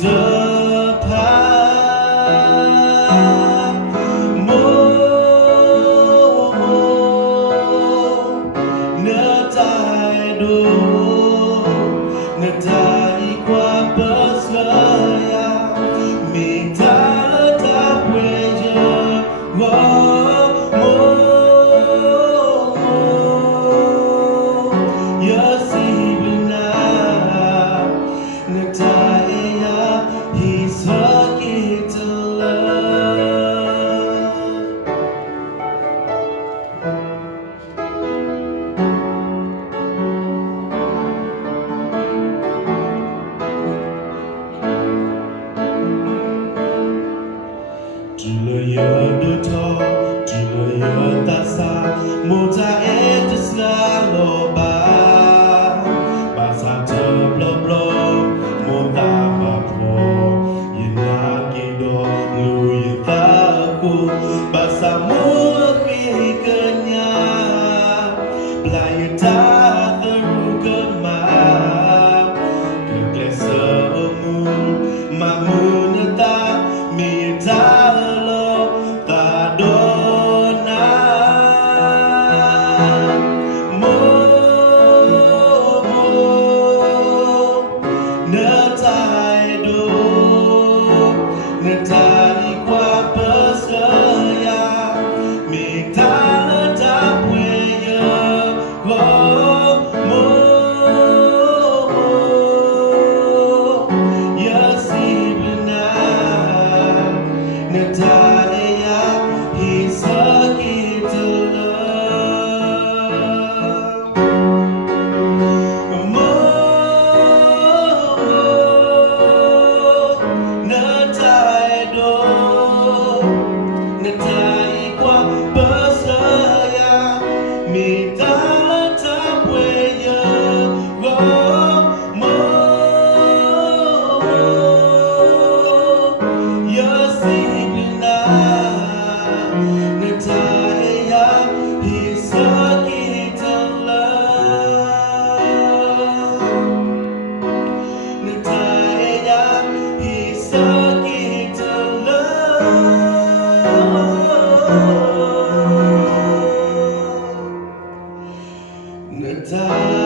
เธอพาโมเนื้อใจดูเนื้อใจqua berseria minta tak weje ya si benar netaya he's lucky to love Tu le yeux de toi, tu le yeux tasa, muta et slaloba, basa te blo blo, muta baplo, yina kido, lu yita ku, basa murki kenya, blayita teru kema, keklesa umum, mamuneta, mita. Netari qua berseria minta letak weya ya si benar netaya he's lucky to love Netay qua berseria minta letak weya ya si benar netaya he's lucky to love netaya he's lucky to love Netaya